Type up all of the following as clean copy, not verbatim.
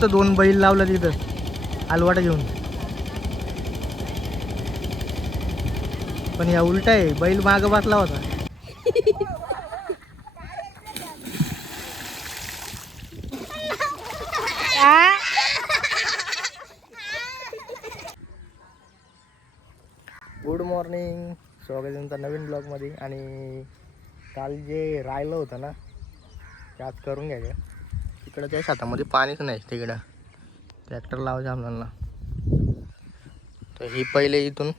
तर 2 बैल लावला तिथं अलवाट घेऊन. पण या उलटा आहे, बैल मागं बसला होता. गुड मॉर्निंग, स्वागत आहे तुमचं नवीन ब्लॉगमध्ये. आणि काल जे राहिलं होतं ना ते आज करून घ्यायचं. तिकडं त्या शेतामध्ये पाणीच नाही, तिकडं ट्रॅक्टर लावायचं आपल्याला. तर ही पहिले इथून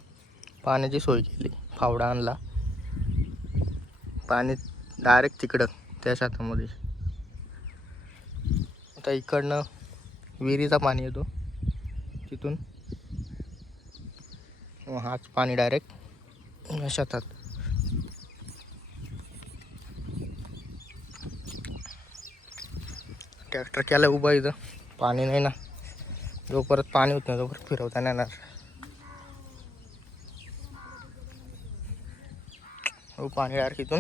पाण्याची सोय केली, फावडा आणला, पाणी डायरेक्ट तिकडं त्या शेतामध्ये. आता इकडनं विहिरीचा पाणी येतो तिथून, हाच पाणी डायरेक्ट शेतात. ट्रॅक्टर केला उभा इथं, पाणी नाही ना, जो परत पाणी होत नाही तो परत फिरवता नाही येणार. हो, पाणी डायरेक्ट इथून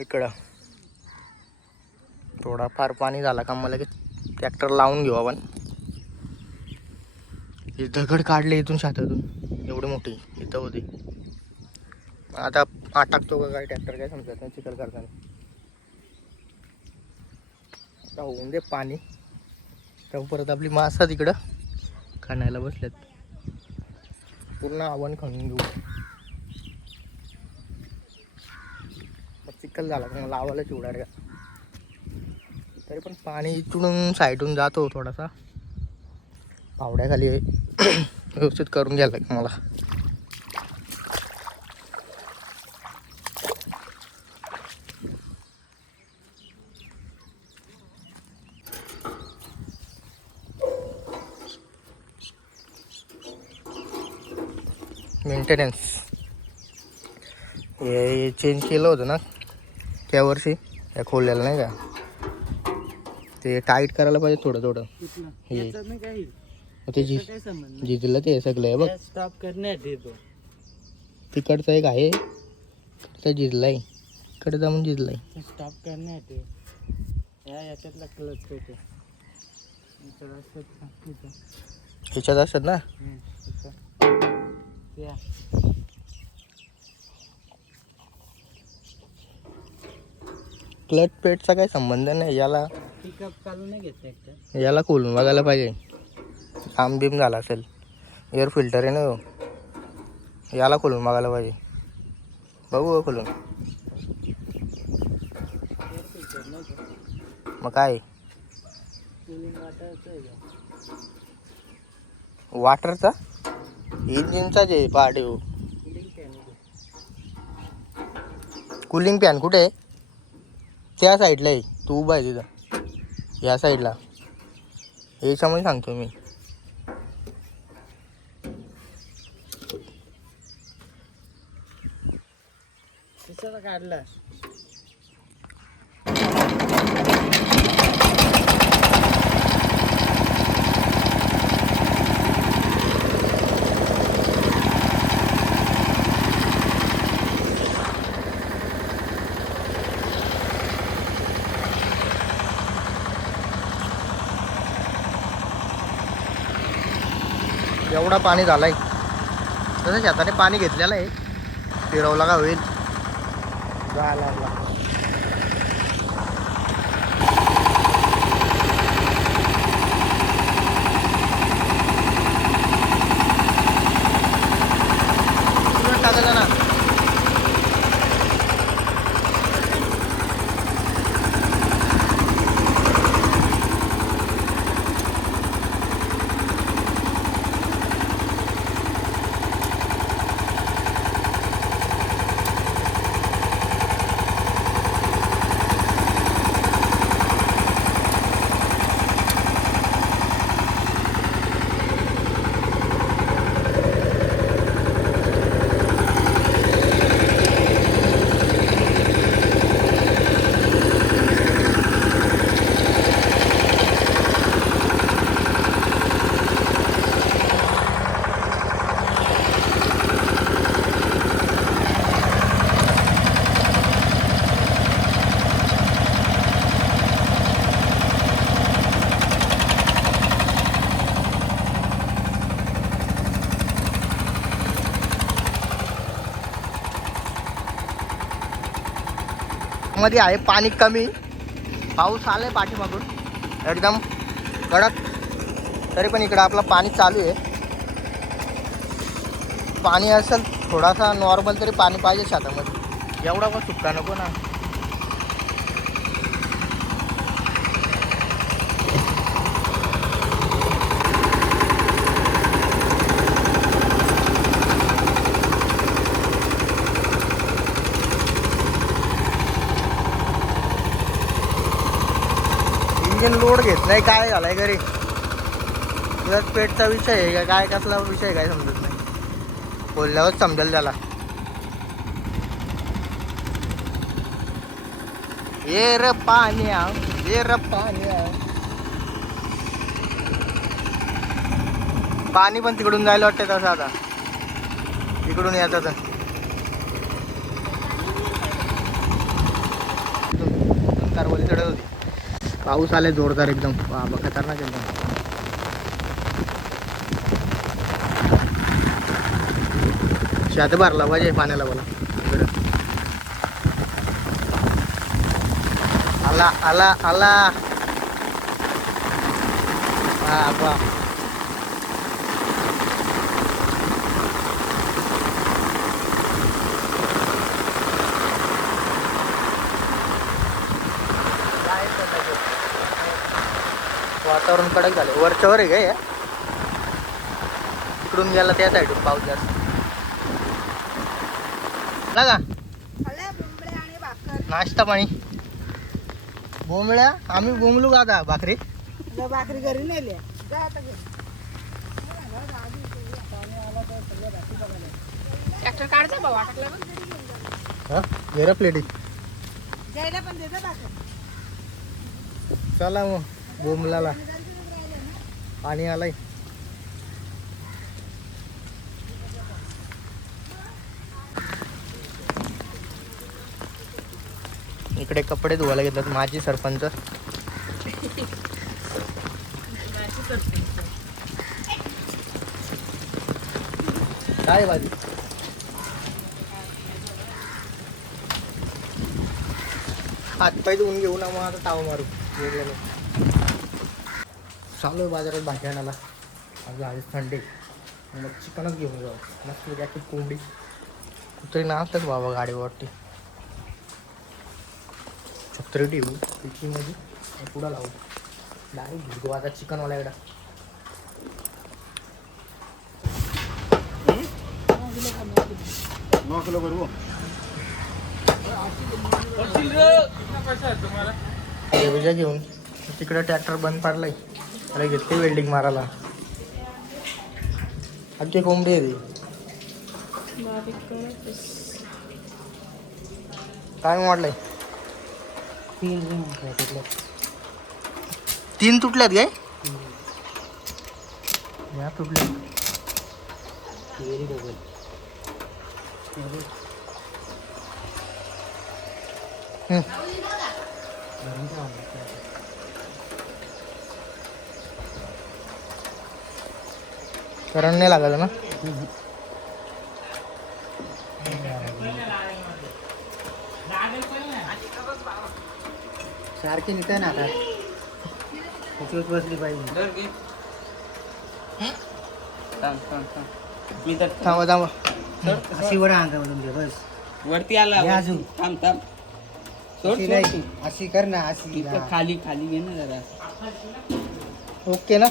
इकडं. थोडाफार पाणी झाला का मला की ट्रॅक्टर लावून घेऊ आपण. हे दगड काढले इथून शेतातून, एवढी मोठी इथं होती. आता टाकतो का काय ट्रॅक्टर, काय समजत नाही चिखल करताना. आता होऊन दे पाणी, तर परत आपली मासा तिकडं खाण्याला बसल्यात. पूर्ण आव्हान खणून घेऊ. चिखल झाला का मग लावायला चिवडार का. तरी पण पाणी इथून साईडून जातो थोडासा, फावड्याखाली व्यवस्थित करून घ्यायला लागेल मला. मेंटेनन्स हे चेंज केलं होतं ना त्या वर्षी, या खोललेलं नाही का, ते टाईट करायला पाहिजे थोडं थोडं. हे ते जिथलं ते सगळं आहे बघ, स्टॉप करण्यासाठी तिकडचं एक आहे, तिकडचा जिजलाय, इकडे जाऊन जिजलाय. स्टॉप करण्यासाठी याच्यातला क्लच होतो. ह्याच्यात असतात ना. क्लच पेटचा काही संबंध नाही याला. पिकअप चालू नाही घेत, याला खोलून बघायला पाहिजे, आम बीम झाला असेल. एअर फिल्टर आहे ना हो, याला खोलून बघायला पाहिजे. बघू खोलून. मग काय वाटरचा इंजिनचा जे पार्ट आहे. कूलिंग फॅन कुठे आहे? त्या साईडला आहे, तू उभा आहे तिथं या साईडला. याच्यामध्ये सांगतो मी. काढला एवढा पाणी झालाय, तसं शेताने पाणी घेतलेलं आहे. फिरवला का होईल झाला. टाकलं ना. मध्ये आहे पाणी कमी. पाऊस आलाय पाठीमागून एकदम कडक, तरी पण इकडं आपलं पाणी चालू आहे. पाणी असेल थोडासा नॉर्मल तरी पाणी पाहिजे शेतामध्ये, एवढा पण सुक्का नको ना. इंजिन लोड घेत नाही, काय झालंय घरी तुझ्याच पेटचा विषय आहे का काय, कसला विषय आहे काय समजत नाही. बोलल्यावर समजेल त्याला. ये र पाण्या, ये र पाण्या. पाणी पण तिकडून जायला वाटतं तसं आता, तिकडून यायचं तर. कारवली चढत होती. पाऊस आले जोरदार एकदम, बाबा खतरनाक एकदम. शेत भरला पाहिजे पाण्याला बोला. आला आला आला. हा बा वातावरण कडक झालं. वरच्यावर आहे काय तिकडून गेला त्या साईडून पाऊस जास्त का. नाश्ता पाणी बोंबळ्या आम्ही बोंबलू का आता भाकरी. भाकरी घरी नेली. ट्रॅक्टर काढचा भाऊ वाटलं हा घेरा प्लेटी. द्यायला पण देता भाकर. चला मग बोंबलाला पाणी आलंय. इकडे कपडे धुवायला घेतात माझी सरपंच. काय भाजी हातपाय धुवून घेऊ ना, मग आता ताव मारू. चालू आहे बाजारात भाजी आणायला. आज आधीच थंडी, मग चिकनच घेऊन जाऊ. मस्त त्याची कोंबडी कुत्री नाचतात बाबा गाडीवरती. छत्री ठेवू पिशवीमध्ये पुढं लावू डायरेक्ट घेऊ आता चिकनवाल्याकडं. विजा घेऊन तिकडे ट्रॅक्टर बंद पडलाय, त्याला घेतली वेल्डिंग मारायला. आजची कोंबडी आहे ती. काय वाटलंय. 3 तुटल्यात काय या तुटल्या. करंट नाही लागलं ना. सारखी निघते ना आता, बसली पाहिजे. थांबा थांबा. अशी वर अंगावरून घे बस. वरती आला अजून थांब थांब. सोड अशी सोड नाही, तू. अशी कर ना, अशी इथं खाली खाली घे ना जरा. ओके ना.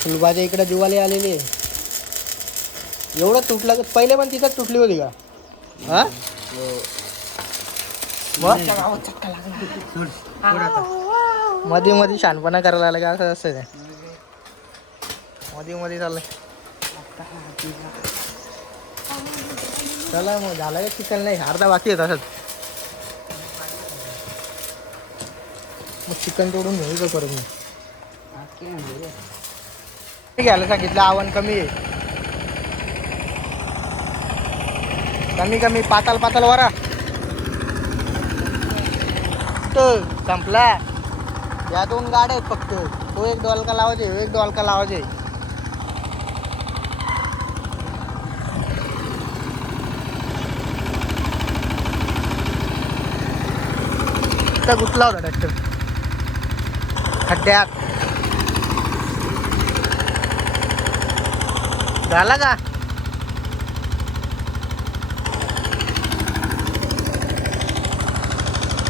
फुलबाजा इकडे दिवाळी आलेली आहे. एवढं तुटलं का? पहिले पण तिथंच तुटली होती का. हा मध्ये मध्ये शानपणा करायला लागला का असं असतं काय. मध्ये मध्ये चाललंय. चला मग झालं का चिकन. नाही अर्धा बाकी आहे तसंच. मग चिकन तोडून घेऊ का करून मी. घ्यायला सांगितलं आव्हान कमी आहे. कमी कमी पाताल पाताल वरा तो संपला. या 2 गाड्या आहेत फक्त. तो एक डॉलका लावायचे, एक डॉलका लावायचे. मस्त गुतला होता ट्रॅक्टर खड्ड्यात. झाला का?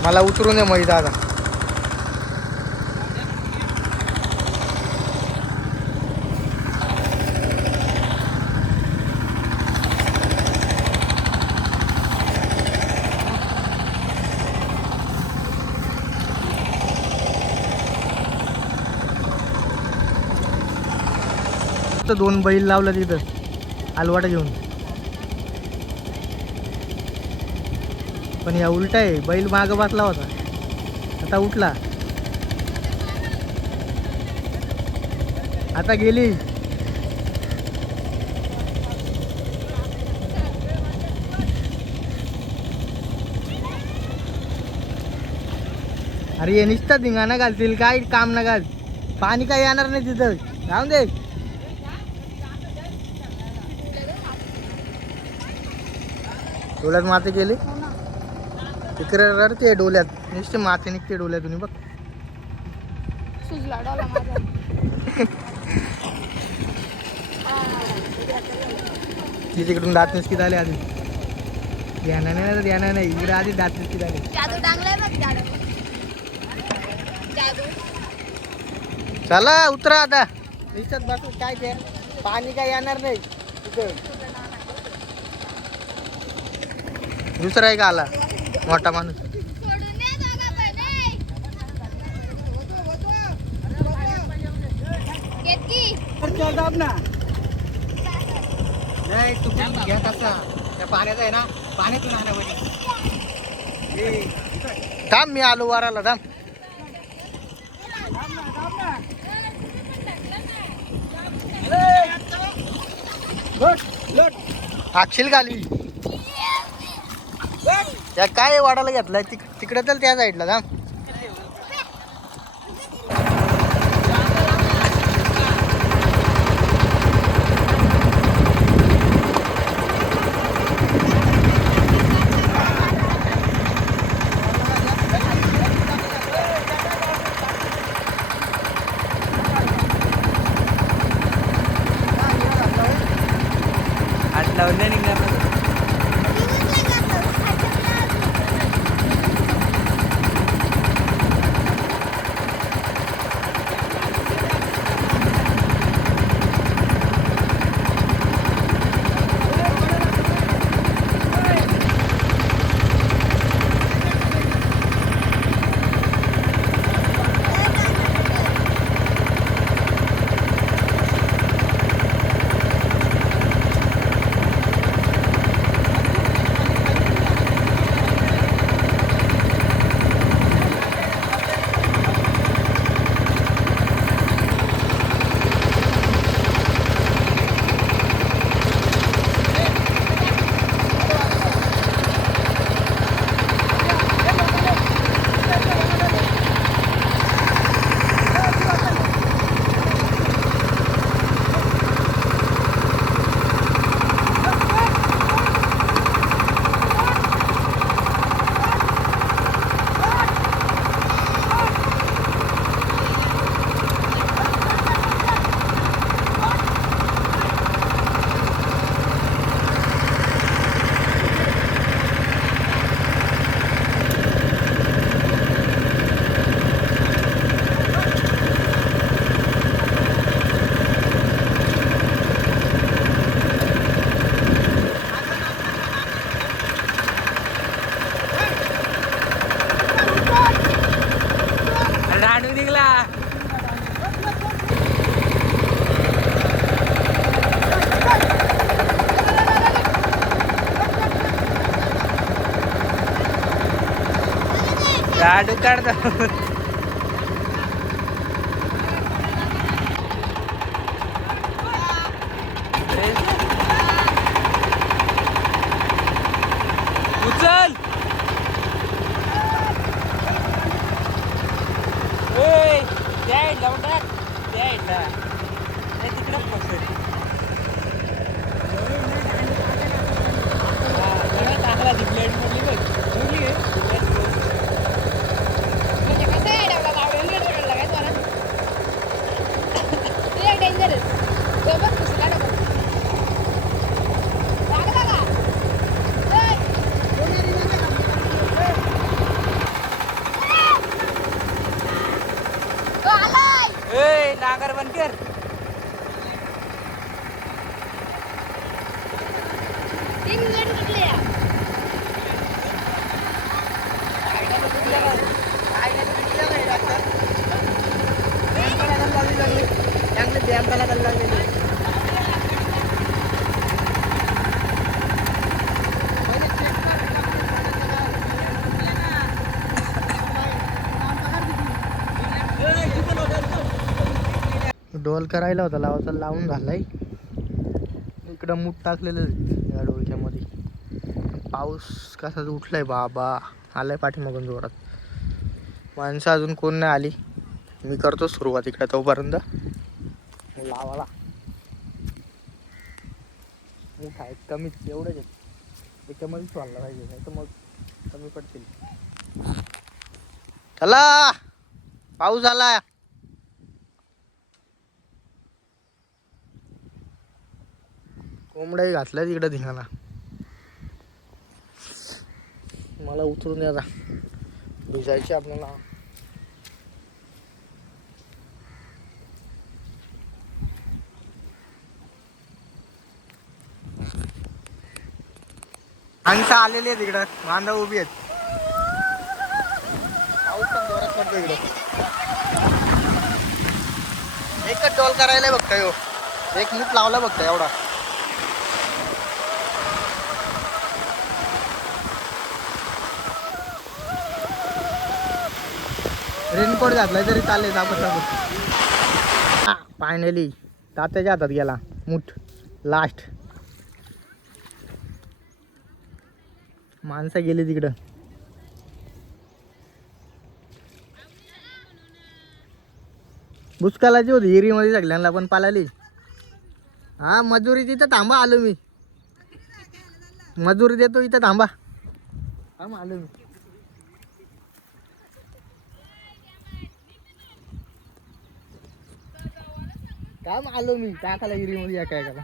मला उतरून दे माहिती आता. दोन बैल लावलं तिथं अलवाट घेऊन. पण या उलटा आहे, बैल मागं बसला होता आता उठला, आता गेली. अरे हे नुसतं धिंगाणा घालतील, काय काम ना घाल. पाणी काय येणार नाही तिथं, जाऊन दे. डोल्यात माती गेली तिकडे रडते, डोल्यात नुसते माती निघते डोल्यातून बघ. सुजला डोला माझा. ती तिकडून दात निसकीत आले आधी. ध्याना नाही, ध्याना नाही, इकडे आधी दात निसकीत आले. जादू टांगलाय बघ, जादू. जादू. चला उतरा आता. नुसतं बस, काय ते पाणी काय येणार नाही तिथं. दुसरा एक आला मोठा माणूस. नाही तू घ्या कसा त्या पाण्याचा आहे ना, पाण्यातून आणा बरी. थांब मी आलो वाराला, थांब. हाकशील खाली. त्या काय वाढायला घेतलाय तिकडे, तर त्या साईडला थांब. लावल्या निघणार. लाडू काढतो. उचल आकार बंद कर. चांगले व्यायाम करायला लागलेले. डोल करायला होता लावाचा लावून झालाय. इकडं मूठ टाकलेलं आहे या डोलक्यामध्ये. पाऊस कसा उठलाय बाबा, आलाय पाठीमागून जोरात. माणसं अजून कोण नाही आली. मी करतो सुरुवात इकडे तोपर्यंत लावाला. मूठ आहे कमीच, एवढंच आहे. त्याच्यामध्येच वाढला पाहिजे, नाही तर मग कमी पडतील. चला पाऊस आला. कोंबड्याही घातल्या तिकडे धिंगाणा. मला उतरून यायचा, भिजायचे आपल्याला. माणसं आलेली आहेत तिकडं, मांडव उभी आहेत. पाऊस पण जोरात पडतो इकडं. एकच डोल करायला बघताय हो, एक मूठ लावला बघताय एवढा. रेनकोट घातलाय तरी चालले दाबत. फायनली तात्याच्या हातात गेला मूठ लास्ट. माणसं गेली तिकडं. बुचकालाची होती हिरीमध्ये सगळ्यांना पण पालाली. हा मजुरी तिथं थांबा, आलो मी. मजुरी देतो इथं थांबा. थांब आलो मी. काम आलो मी टाकाला हिरीमध्ये या काय करा.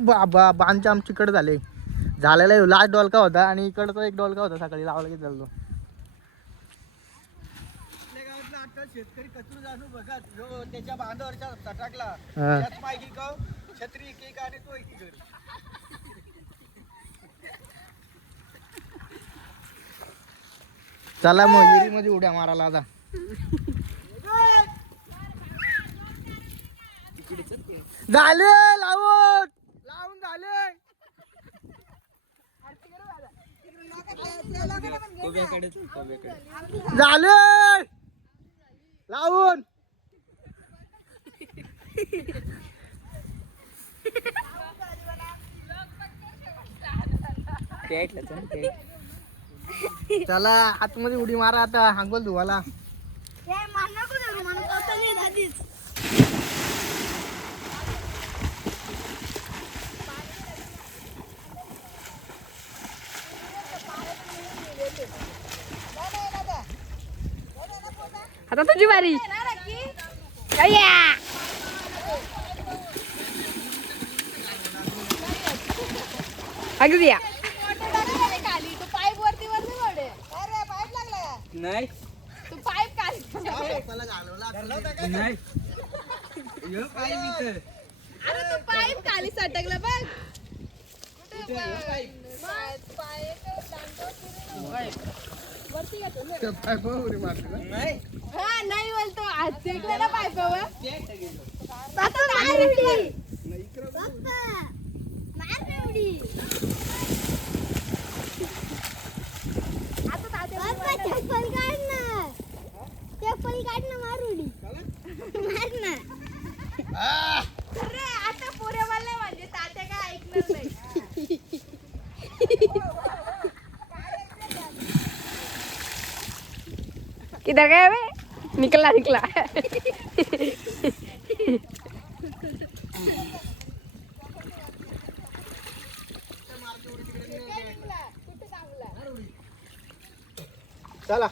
बाबा बांधच्या आमच्याकडे झालेला आहे. लास्ट डॉलका होता आणि इकडचा एक डॉलका होता सकाळी लावला की चाललो. शेतकरी कचरू जाणू बघा जो त्याच्या बांधावरच्या तटाकला हा. त्याच पायकी का छत्री केक आणि तो एकीकडे. चला मग हिरीमध्ये उड्या मारायला आता. झाले लावून लावून झाले. झाले लावून. चला आतमध्ये उडी मारा आता, हांगोल धुवाला. आता तुझी बारी. अगदी या खाली तू पाईप वरती वरती पडे. अरे पाईप लागला नाही तू पाईप खाली. नाही अरे तू पाईप खाली सटकलं बघ. हा नाही बोलतो आज जिंकला ना पाईपावर. आता पुरे बोलले म्हणजे तात्या काय ऐकणार नाही. किधर गए वे? निकला निकला. चला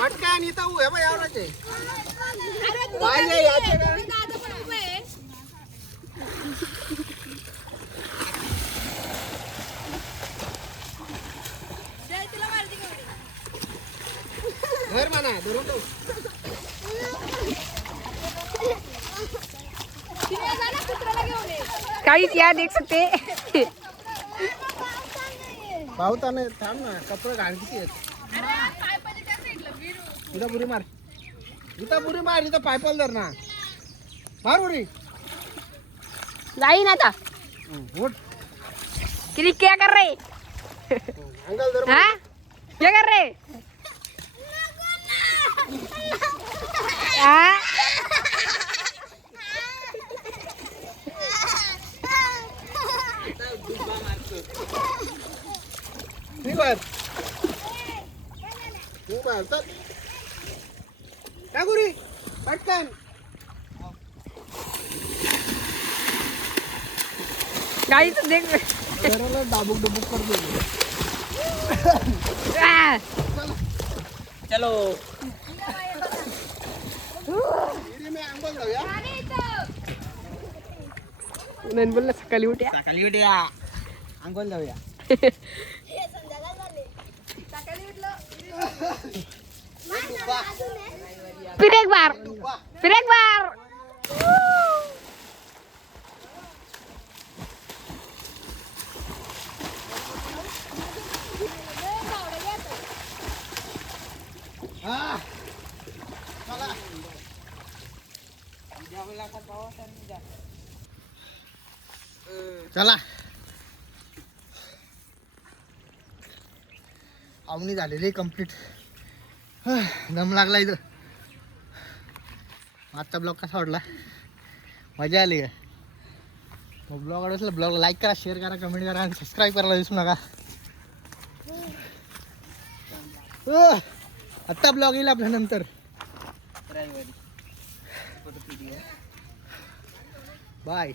पटकन इथं उभे बा एवढंच आहे. पाहिजे याचे काय? घर म्हणा धरून ठेव. काहीच या देख सकते. पावता नाही थांब ना कपडे घाण किती आहेत. इथं बुरी मार इथं पायपाल धर ना मार बुरी. जाईन आता. उठ किती क्या कर रहे? अंगल धर. हाँ क्या कर रहे? हाँ? चल काय गुरी पटकन. काहीच देख. घराला डाबुक डुबुक करतो. आ! चलो मी अंगल जाऊया. नन बोलला सकाळी उठ्या. सकाळी उठ्या अंघोळ जाऊया. फिर एक बार. फिर एक बार. हा चला आवनी झालेली कंप्लीट. दम लागला इथं. आजचा ब्लॉग कसा वाटला? मजा आली का? मग ब्लॉग आवडला ब्लॉग लाईक करा, शेअर करा, कमेंट करा आणि सबस्क्राईब करायला विसरू नका. आत्ता ब्लॉग येईल आपल्या नंतर. बाय.